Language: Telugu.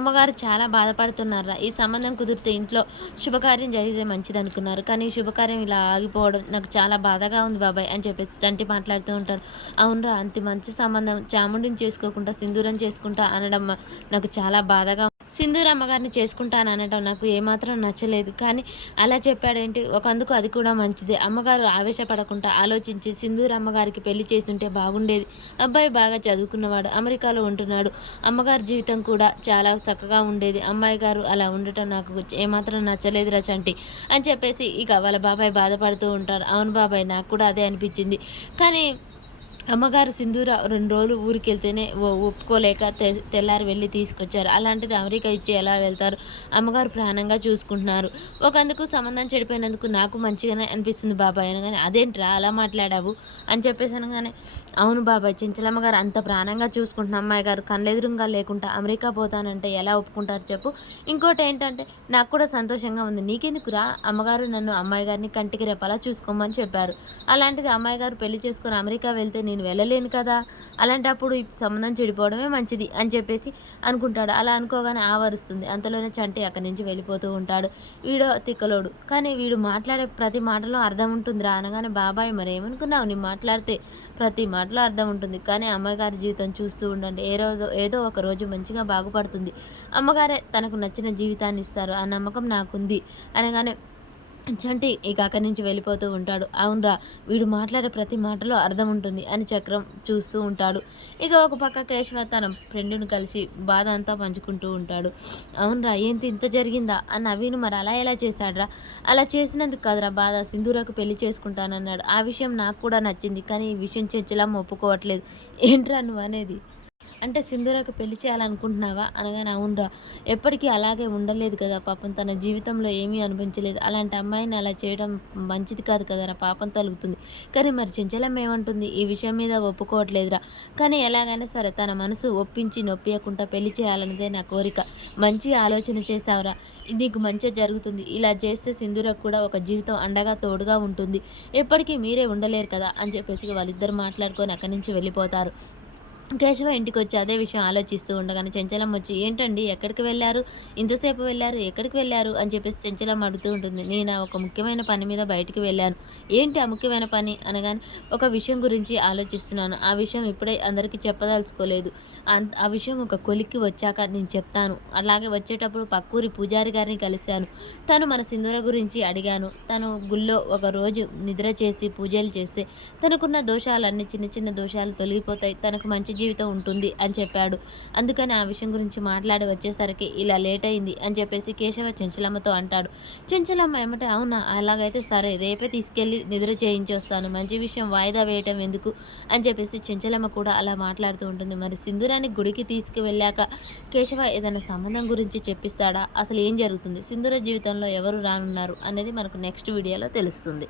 అమ్మగారు చాలా బాధపడుతున్నారా ఈ సంబంధం కుదిరితే ఇంట్లో శుభకార్యం జరిగితే మంచిదనుకున్నారు. కానీ ఈ శుభకార్యం ఇలా ఆగిపోవడం నాకు చాలా బాధగా ఉంది బాబాయ్ అని చెప్పేసి చంటి మాట్లాడుతూ ఉంటారు. అవునురా అంత మంచి సంబంధం చాముండిని చేసుకోకుండా సింధూరం చేసుకుంటా అనడం నాకు చాలా బాధగా సింధూర్ అమ్మగారిని చేసుకుంటాననటం నాకు ఏమాత్రం నచ్చలేదు. కానీ అలా చెప్పాడేంటి? ఒకందుకు అది కూడా మంచిదే. అమ్మగారు ఆవేశపడకుండా ఆలోచించి సింధూర్ అమ్మగారికి పెళ్లి చేసుంటే బాగుండేది. అబ్బాయి బాగా చదువుకున్నవాడు, అమెరికాలో ఉంటున్నాడు. అమ్మగారి జీవితం కూడా చాలా చక్కగా ఉండేది. అమ్మాయి గారు అలా ఉండటం నాకు ఏమాత్రం నచ్చలేదురా చంటి అని చెప్పేసి ఇక వాళ్ళ బాబాయ్ బాధపడుతూ ఉంటారు. అవును బాబాయ్ నాకు కూడా అదే అనిపించింది. కానీ అమ్మగారు సింధూర 2 రోజులు ఊరికెళ్తేనే ఒప్పుకోలేక తెల్లారి వెళ్ళి తీసుకొచ్చారు. అలాంటిది అమెరికా ఇచ్చి ఎలా వెళ్తారు? అమ్మగారు ప్రాణంగా చూసుకుంటున్నారు. ఒకందుకు సంబంధం చెడిపోయినందుకు నాకు మంచిగానే అనిపిస్తుంది బాబాయ్ అనగానే, అదేంట్రా అలా మాట్లాడావు అని చెప్పేసి అనగానే, అవును బాబాయ్ చెంచలమ్మ గారు అంత ప్రాణంగా చూసుకుంటున్న అమ్మాయి గారు కళ్ళెదురుగా లేకుండా అమెరికా పోతానంటే ఎలా ఒప్పుకుంటారు చెప్పు? ఇంకోటి ఏంటంటే నాకు కూడా సంతోషంగా ఉంది. నీకెందుకురా అమ్మగారు నన్ను అమ్మాయి గారిని కంటికి రెప్పలా చూసుకోమని చెప్పారు. అలాంటిది అమ్మాయి గారు పెళ్లి చేసుకొని అమెరికా వెళ్తే నేను వెళ్ళలేను కదా, అలాంటప్పుడు ఈ సంబంధం చెడిపోవడమే మంచిది అని చెప్పేసి అనుకుంటాడు. అలా అనుకోగానే ఆవరుస్తుంది. అంతలోనే చంటి అక్కడి నుంచి వెళ్ళిపోతూ ఉంటాడు. వీడో తిక్కలోడు, కానీ వీడు మాట్లాడే ప్రతి మాటలో అర్థం ఉంటుందిరా అనగానే, బాబాయ్ మరేమనుకున్నావు, నీ మాట్లాడితే ప్రతి మాటలో అర్థం ఉంటుంది. కానీ అమ్మగారి జీవితం చూస్తూ ఉండండి, ఏదో ఒక రోజు మంచిగా బాగుపడుతుంది. అమ్మగారే తనకు నచ్చిన జీవితాన్ని ఇస్తారు, ఆ నమ్మకం నాకుంది అనగానే చంటి ఇక అక్కడి నుంచి వెళ్ళిపోతూ ఉంటాడు. అవునరా వీడు మాట్లాడే ప్రతి మాటలో అర్థం ఉంటుంది అని చక్రం చూస్తూ ఉంటాడు. ఇక ఒక పక్క కేశవ తన ఫ్రెండ్ని కలిసి బాధ అంతా పంచుకుంటూ ఉంటాడు. అవునరా ఏంటి ఇంత జరిగిందా అని నవీన్ మరి అలా ఎలా చేశాడ్రా? అలా చేసినందుకు కదరా బాధ, సింధూరకు పెళ్లి చేసుకుంటానన్నాడు. ఆ విషయం నాకు కూడా నచ్చింది. కానీ ఈ విషయం చర్చలమ్మ ఒప్పుకోవట్లేదు. ఏంట్రా నువ్వు అనేది? అంటే సింధూరకు పెళ్లి చేయాలనుకుంటున్నావా అనగానే, అవునరా ఎప్పటికీ అలాగే ఉండలేదు కదా, పాపం తన జీవితంలో ఏమీ అనిపించలేదు. అలాంటి అమ్మాయిని అలా చేయడం మంచిది కాదు కదరా, పాపం తలుగుతుంది. కానీ మరి చెంచలమ్మ ఏమంటుంది? ఈ విషయం మీద ఒప్పుకోవట్లేదురా. కానీ ఎలాగైనా సరే తన మనసు ఒప్పించి నొప్పియకుండా పెళ్లి చేయాలన్నదే నా కోరిక. మంచి ఆలోచన చేశావురా, నీకు మంచి జరుగుతుంది. ఇలా చేస్తే సింధూరకు కూడా ఒక జీవితం అండగా తోడుగా ఉంటుంది. ఎప్పటికీ మీరే ఉండలేరు కదా అని చెప్పేసి వాళ్ళిద్దరు మాట్లాడుకొని అక్కడి నుంచి వెళ్ళిపోతారు. కేశవ ఇంటికొచ్చి అదే విషయం ఆలోచిస్తూ ఉండగానే చెంచలమ్మ వచ్చి, ఏంటండి ఎక్కడికి వెళ్ళారు? ఇంతసేపు వెళ్ళారు, ఎక్కడికి వెళ్ళారు అని చెప్పేసి చెంచలమ్మ అడుగుతూ ఉంటుంది. నేను ఒక ముఖ్యమైన పని మీద బయటికి వెళ్ళాను. ఏంటి ఆ ముఖ్యమైన పని అనగానే, ఒక విషయం గురించి ఆలోచిస్తున్నాను. ఆ విషయం ఇప్పుడే అందరికీ చెప్పదలుచుకోలేదు. ఆ విషయం ఒక కొలిక్కి వచ్చాక నేను చెప్తాను. అలాగే వచ్చేటప్పుడు పక్కూరి పూజారి గారిని కలిశాను. తను మన సింధూర గురించి అడిగాను. తను గుళ్ళో ఒక రోజు నిద్ర చేసి పూజలు చేస్తే తనకున్న దోషాలన్నీ చిన్న చిన్న దోషాలు తొలగిపోతాయి, తనకు మంచి జీవితం ఉంటుంది అని చెప్పాడు. అందుకని ఆ విషయం గురించి మాట్లాడి వచ్చేసరికి ఇలా లేట్ అయింది అని చెప్పేసి కేశవ చెంచలమ్మతో అంటాడు. చెంచలమ్మ ఏమంటే, అవునా అలాగైతే సరే రేపే తీసుకెళ్ళి నిద్ర చేయించి వస్తాను, మంచి విషయం వాయిదా వేయటం ఎందుకు అని చెప్పేసి చెంచలమ్మ కూడా అలా మాట్లాడుతూ ఉంటుంది. మరి సింధూరాన్ని గుడికి తీసుకువెళ్ళాక కేశవ ఏదైనా సంబంధం గురించి చెప్పిస్తాడా? అసలు ఏం జరుగుతుంది? సింధూర జీవితంలో ఎవరు రానున్నారు అనేది మనకు నెక్స్ట్ వీడియోలో తెలుస్తుంది.